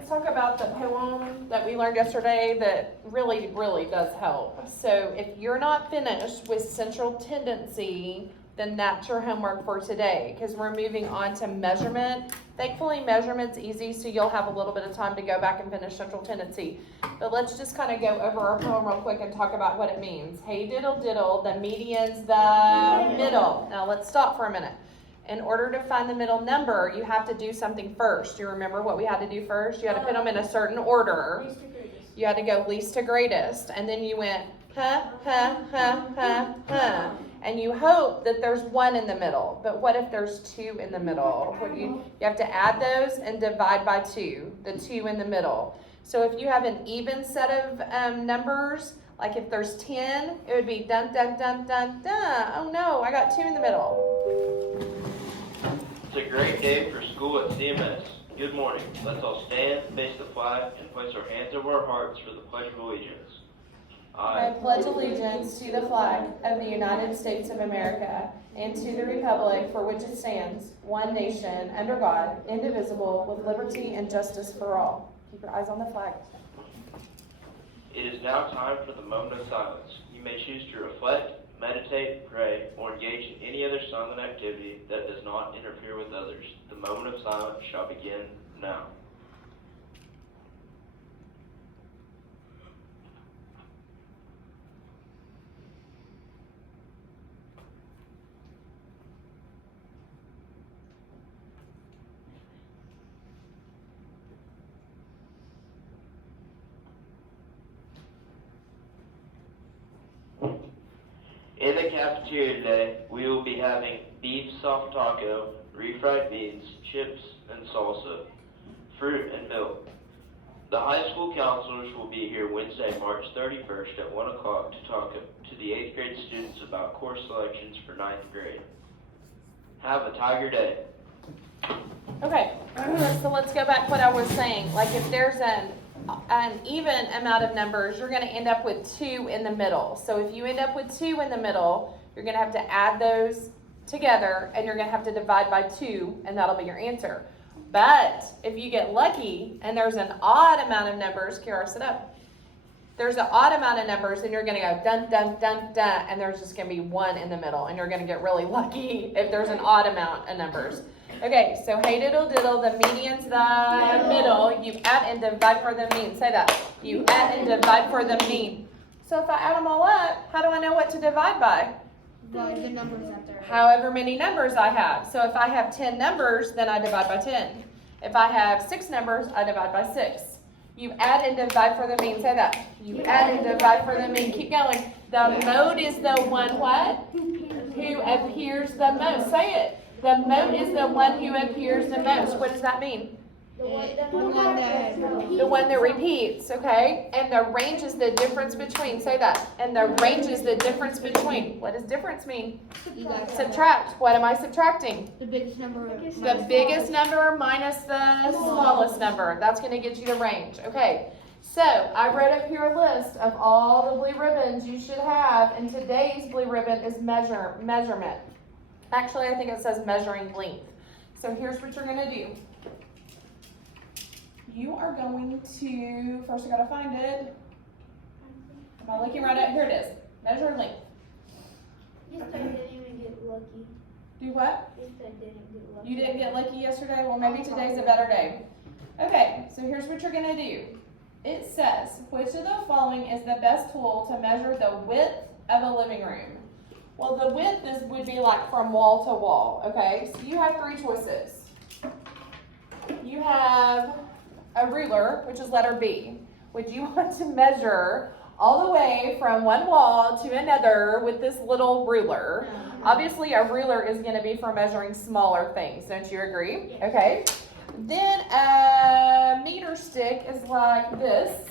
Let's talk about the poem that we learned yesterday that really, really does help. So if you're not finished with central tendency, then that's your homework for today, because we're moving on to measurement. Thankfully, measurement's easy, so you'll have a little bit of time to go back and finish central tendency. But let's just kind of go over our poem real quick and talk about what it means. Hey diddle diddle, the median's the middle. Now let's stop for a minute. In order to find the middle number, you have to do something first. You remember what we had to do first? You had to put them in a certain order. Least to greatest. You had to go least to greatest, and then you went huh, huh, huh, huh, huh. And you hope that there's one in the middle. But what if there's two in the middle? You have to add those and divide by two, the two in the middle. So if you have an even set of numbers, like if there's 10, it would be dun, dun, dun, dun, dun. Oh no, I got two in the middle. It's a great day for school at CMS. Good morning. Let's all stand, face the flag, and place our hands over our hearts for the Pledge of Allegiance. I pledge allegiance to the flag of the United States of America and to the republic for which it stands, one nation, under God, indivisible, with liberty and justice for all. Keep your eyes on the flag. It is now time for the moment of silence. You may choose to reflect, meditate, pray, or engage in any other silent activity that does not interfere with others. The moment of silence shall begin now. In the cafeteria today, we will be having beef soft taco, refried beans, chips, and salsa, fruit and milk. The high school counselors will be here Wednesday, March 31st at 1 o'clock to talk to the 8th grade students about course selections for 9th grade. Have a tiger day. Okay, so let's go back to what I was saying. Like if there's an even amount of numbers, you're going to end up with 2 in the middle. So if you end up with 2 in the middle, you're going to have to add those together, and you're going to have to divide by 2, and that'll be your answer. But if you get lucky and there's an odd amount of numbers, Kiara, sit up. There's an odd amount of numbers, and you're going to go dun, dun, dun, dun, and there's just going to be 1 in the middle, and you're going to get really lucky if there's an odd amount of numbers. Okay, so hey diddle diddle, the median's the middle. You add and divide for the mean. Say that. You add and divide for the mean. So if I add them all up, how do I know what to divide by? The numbers that there. However many numbers I have. So if I have 10 numbers, then I divide by 10. If I have 6 numbers, I divide by 6. You add and divide for the mean. Say that. You add and divide for the mean. Keep going. The mode is the one what? Who appears the most. Say it. The mode is the one who appears the most. What does that mean? The one that repeats, okay? And the range is the difference between. Say that. And the range is the difference between. What does difference mean? Subtract. What am I subtracting? The biggest number. The biggest number minus the smallest number. That's going to get you the range. Okay. So I wrote up here a list of all the blue ribbons you should have, and today's blue ribbon is measurement. Actually, I think it says measuring length. So here's what you're going to do. You are going to, first I got to find it. Am I looking right at, here it is. Measure length. Yesterday I didn't even get lucky. Do what? Yesterday I didn't get lucky. You didn't get lucky yesterday? Well, maybe today's a better day. Okay, so here's what you're going to do. It says, which of the following is the best tool to measure the width of a living room? Well, the width would be like from wall to wall, okay? So you have 3 choices. You have a ruler, which is letter B. Would you want to measure all the way from one wall to another with this little ruler? Obviously, a ruler is going to be for measuring smaller things. Don't you agree? Yes. Okay. Then a meter stick is like this.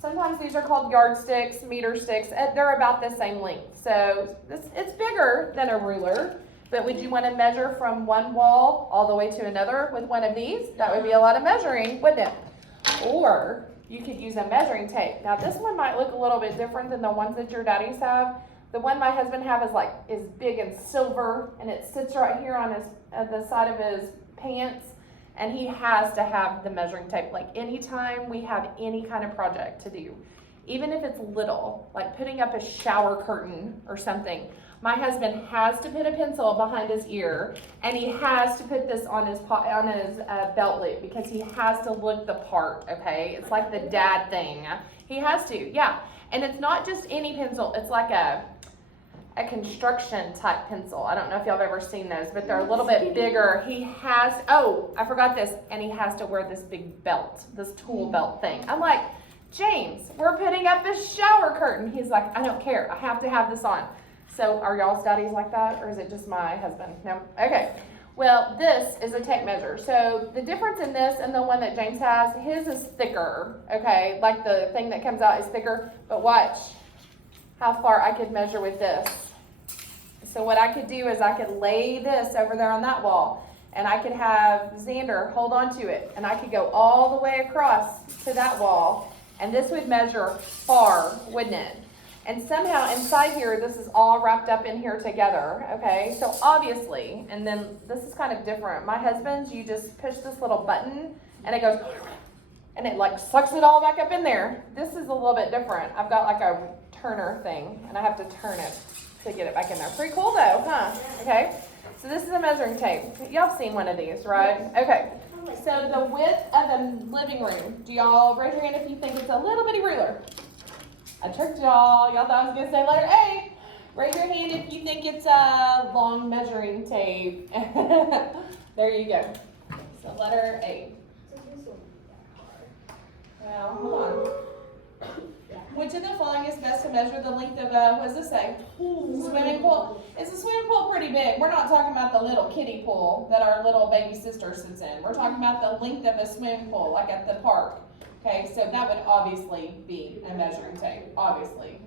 Sometimes these are called yardsticks, meter sticks. They're about the same length. So it's bigger than a ruler. But would you want to measure from one wall all the way to another with one of these? That would be a lot of measuring, wouldn't it? Or you could use a measuring tape. Now this one might look a little bit different than the ones that your daddies have. The one my husband is big and silver, and it sits right here on the side of his pants. And he has to have the measuring tape. Like anytime we have any kind of project to do, even if it's little, like putting up a shower curtain or something, my husband has to put a pencil behind his ear, and he has to put this on his belt loop because he has to look the part, okay? It's like the dad thing. He has to, yeah. And it's not just any pencil. It's like a construction type pencil. I don't know if y'all have ever seen those, but they're a little bit bigger. He has, oh, I forgot this, and he has to wear this big belt, this tool belt thing. I'm like, James, we're putting up a shower curtain. He's like, I don't care. I have to have this on. So are y'all's daddies like that, or is it just my husband? No? Okay. Well, this is a tape measure. So the difference in this and the one that James has, his is thicker, okay? Like the thing that comes out is thicker, but watch how far I could measure with this. So what I could do is I could lay this over there on that wall, and I could have Xander hold on to it, and I could go all the way across to that wall, and this would measure far, wouldn't it? And somehow inside here, this is all wrapped up in here together, okay? So obviously, and then this is kind of different. My husband's, you just push this little button, and it goes, and it like sucks it all back up in there. This is a little bit different. I've got like a turner thing, and I have to turn it to get it back in there. Pretty cool though, huh? Okay, so this is a measuring tape. Y'all have seen one of these, right? Okay, so the width of the living room. Do y'all raise your hand if you think it's a little bitty ruler? I tricked y'all. Y'all thought I was going to say letter A. Raise your hand if you think it's a long measuring tape. There you go. So letter A. Well, hold on. Which of the following is best to measure the length of a, what does this say? Swimming pool. Is the swimming pool pretty big? We're not talking about the little kiddie pool that our little baby sister sits in. We're talking about the length of a swimming pool, like at the park. Okay, so that would obviously be a measuring tape, obviously.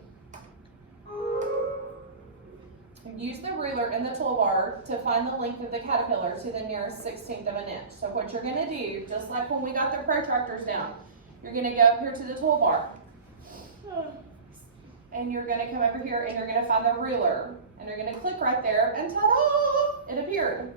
Use the ruler in the toolbar to find the length of the caterpillar to the nearest 1/16 of an inch. So what you're gonna do, just like when we got the protractors down, you're gonna go up here to the toolbar. And you're gonna come over here and you're gonna find the ruler. And you're gonna click right there and ta-da! It appeared.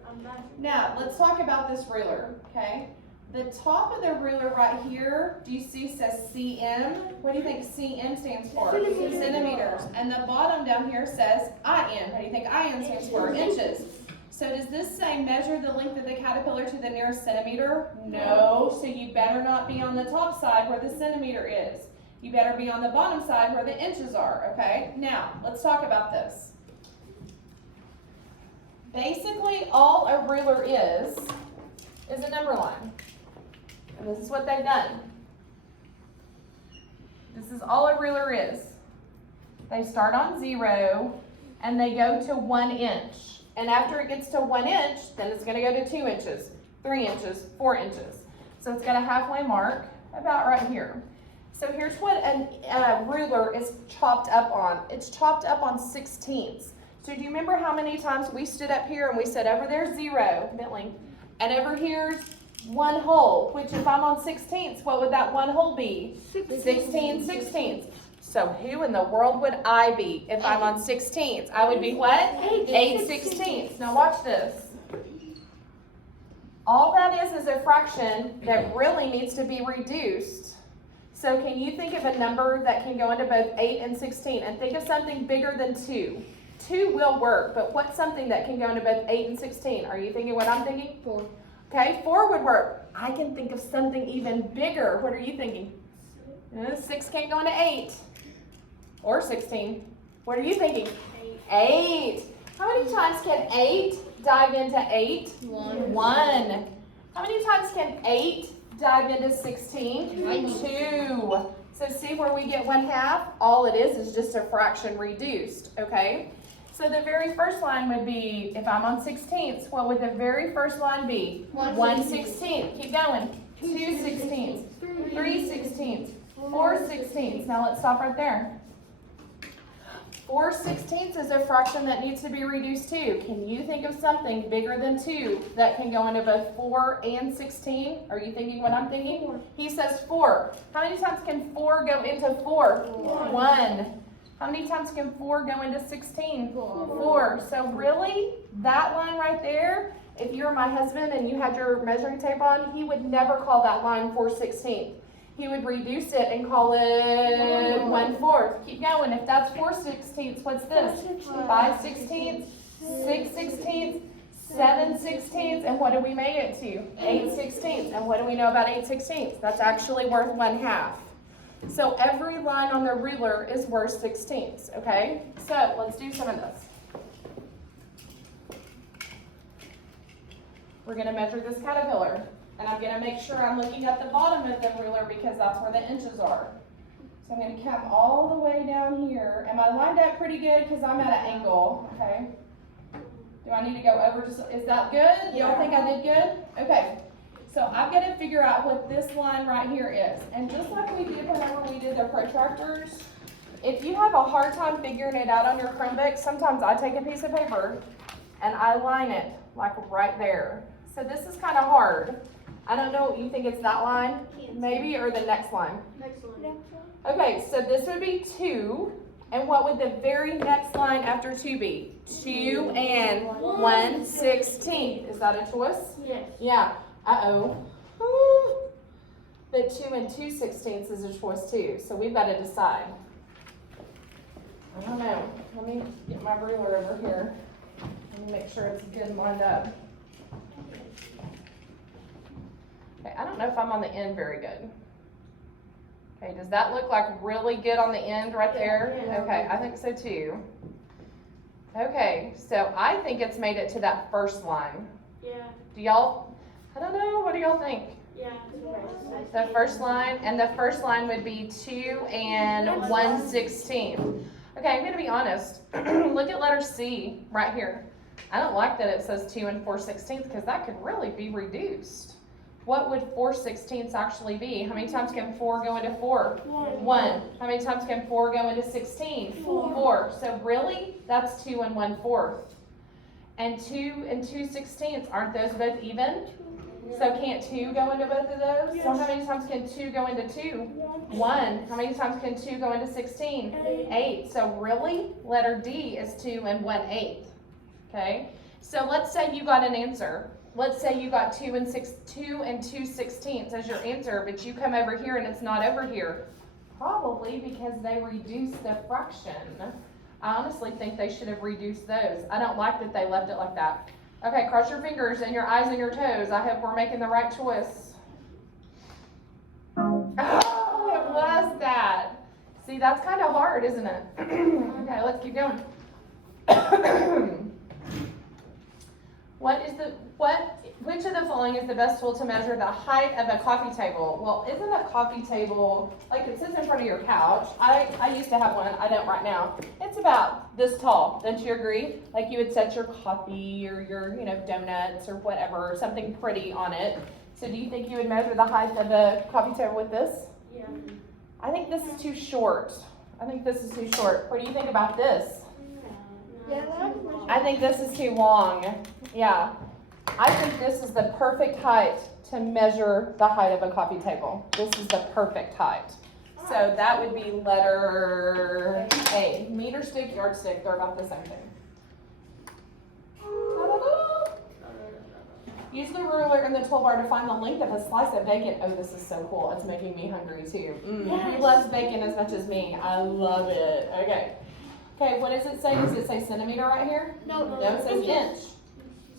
Now, let's talk about this ruler, okay? The top of the ruler right here, do you see says cm? What do you think cm stands for? Centimeters. And the bottom down here says in. What do you think in stands for? Inches. So does this say measure the length of the caterpillar to the nearest centimeter? No. So you better not be on the top side where the centimeter is. You better be on the bottom side where the inches are, okay? Now, let's talk about this. Basically, all a ruler is a number line. And this is what they've done. This is all a ruler is. They start on 0 and they go to 1 inch. And after it gets to 1 inch, then it's going to go to 2 inches, 3 inches, 4 inches. So it's got a halfway mark about right here. So here's what a ruler is chopped up on. It's chopped up on 1/16. So do you remember how many times we stood up here and we said over there's 0, Bentley, and over here's 1 hole, which if I'm on 1/16, what would that 1 hole be? 16/16. So who in the world would I be if I'm on 16? I would be what? 8/16. Now watch this. All that is a fraction that really needs to be reduced. So can you think of a number that can go into both 8 and 16? And think of something bigger than 2. 2 will work, but what's something that can go into both 8 and 16? Are you thinking what I'm thinking? 4. Okay, 4 would work. I can think of something even bigger. What are you thinking? 6 can't go into 8 or 16. What are you thinking? 8. How many times can 8 dive into 8? 1. How many times can 8 dive into 16? 2. So see where we get 1/2? All it is just a fraction reduced, okay? So the very first line would be, if I'm on 16ths, what would the very first line be? 1/16. Keep going. 2/16. 3/16. 4/16. Now let's stop right there. 4/16 is a fraction that needs to be reduced too. Can you think of something bigger than 2 that can go into both 4 and 16? Are you thinking what I'm thinking? 4. He says 4. How many times can 4 go into 4? 1. How many times can 4 go into 16? 4. So really, that line right there if you were my husband and you had your measuring tape on, he would never call that line 4/16. He would reduce it and call it 1/4. Keep going. If that's 4/16, what's this? 5/16, 6/16, 7/16, and what do we make it to? 8/16. And what do we know about 8/16? That's actually worth 1/2. So every line on the ruler is worth 16ths, okay? So let's do some of this. We're gonna measure this caterpillar, and I'm gonna make sure I'm looking at the bottom of the ruler because that's where the inches are. So I'm gonna come all the way down here. Am I lined up pretty good? Because I'm at an angle, okay? Do I need to go over just, is that good? Y'all think I did good? Okay. So I've got to figure out what this line right here is. And just like we did whenever we did the protractors, if you have a hard time figuring it out on your Chromebook, sometimes I take a piece of paper and I line it like right there. So this is kind of hard. I don't know, you think it's that line? Maybe, or the next line? Next one. Okay, so this would be 2. And what would the very next line after 2 be? 2 and 1/16. Is that a choice? Yes. Yeah. Uh-oh. Woo. But 2 and 2/16 is a choice too. So we've got to decide. I don't know. Let me get my ruler over here. Let me make sure it's good and lined up. Okay, I don't know if I'm on the end very good. Okay, does that look like really good on the end right there? Yeah. Okay, I think so too. Okay, so I think it's made it to that first line. Yeah. Do y'all, I don't know, what do y'all think? Yeah. The first line, and the first line would be 2 and 1/16. Okay, I'm gonna be honest. Look at letter C right here. I don't like that it says 2 and 4/16 because that could really be reduced. What would 4/16 actually be? How many times can 4 go into 4? 1. How many times can 4 go into 16? 4. So really, that's 2 and 1/4. And 2 and 2/16, aren't those both even? So can't 2 go into both of those? So how many times can 2 go into 2? 1. How many times can 2 go into 16? 8. So really, letter D is 2 and 1/8. Okay? So let's say you got an answer. Let's say you got 2 and 2/16 as your answer, but you come over here and it's not over here. Probably because they reduced the fraction. I honestly think they should have reduced those. I don't like that they left it like that. Okay, cross your fingers and your eyes and your toes. I hope we're making the right choice. Oh, it was that. See, that's kind of hard, isn't it? Okay, let's keep going. Which of the following is the best tool to measure the height of a coffee table? Well, isn't a coffee table, like it sits in front of your couch? I used to have one, I don't right now. It's about this tall, don't you agree? Like you would set your coffee or your, donuts or whatever, something pretty on it. So do you think you would measure the height of a coffee table with this? Yeah. I think this is too short. What do you think about this? Yeah. I think this is too long. Yeah. I think this is the perfect height to measure the height of a coffee table. This is the perfect height. So that would be letter A. Meter stick, yardstick, they're about the same thing. Ta-da-da. Use the ruler and the toolbar to find the length of a slice of bacon. Oh, this is so cool. It's making me hungry too. Who loves bacon as much as me? I love it. Okay. Okay, what does it say? Does it say centimeter right here? No, it says inch.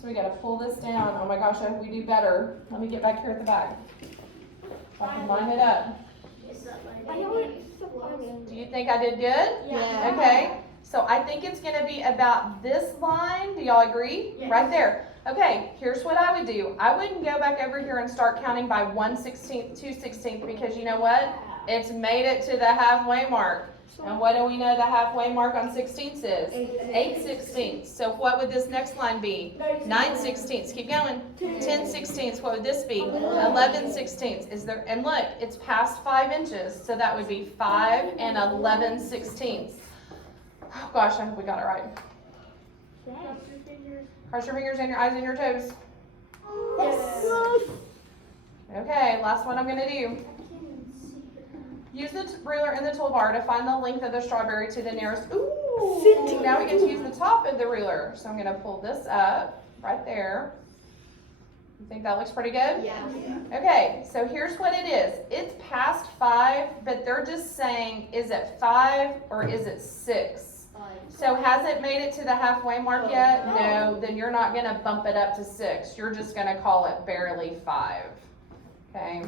So we gotta pull this down. Oh my gosh, I hope we do better. Let me get back here at the back. I can line it up. Do you think I did good? Yeah. Okay, so I think it's gonna be about this line. Do y'all agree? Yes. Right there. Okay, here's what I would do. I wouldn't go back over here and start counting by 1/16, 2/16, because you know what? It's made it to the halfway mark. And what do we know the halfway mark on 16ths is? 8/16. So what would this next line be? 9/16. Keep going. 10/16. What would this be? 11/16. Is there? And look, it's past 5 inches, so that would be 5 and 11/16. Oh gosh, I hope we got it right. Cross your fingers and your eyes and your toes. Yes. Okay, last one I'm gonna do. Use the ruler and the toolbar to find the length of the strawberry to the nearest. Ooh! Now we get to use the top of the ruler. So I'm going to pull this up right there. You think that looks pretty good? Yeah. Okay, so here's what it is. It's past 5, but they're just saying, is it 5 or is it 6? So has it made it to the halfway mark yet? No, then you're not gonna bump it up to 6. You're just gonna call it barely 5. Okay?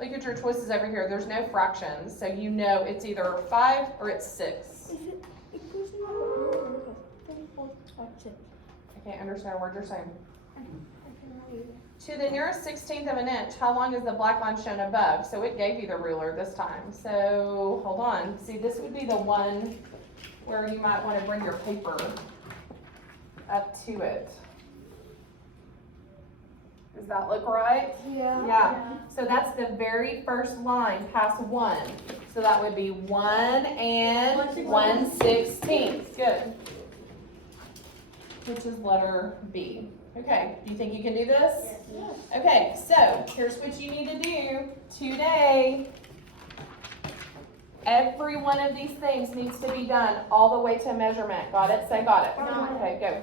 Look at your choices over here. There's no fractions, so you know it's either 5 or it's 6. I can't understand a word you're saying. To the nearest 16th of an inch, how long is the black line shown above? So it gave you the ruler this time. So hold on. See, this would be the one where you might want to bring your paper up to it. Does that look right? Yeah. Yeah. So that's the very first line past 1. So that would be 1 and 1/16. Good. Which is letter B. Okay, do you think you can do this? Yes. Okay, so here's what you need to do today. Every one of these things needs to be done all the way to measurement. Got it? Say got it. Got it. Okay, go.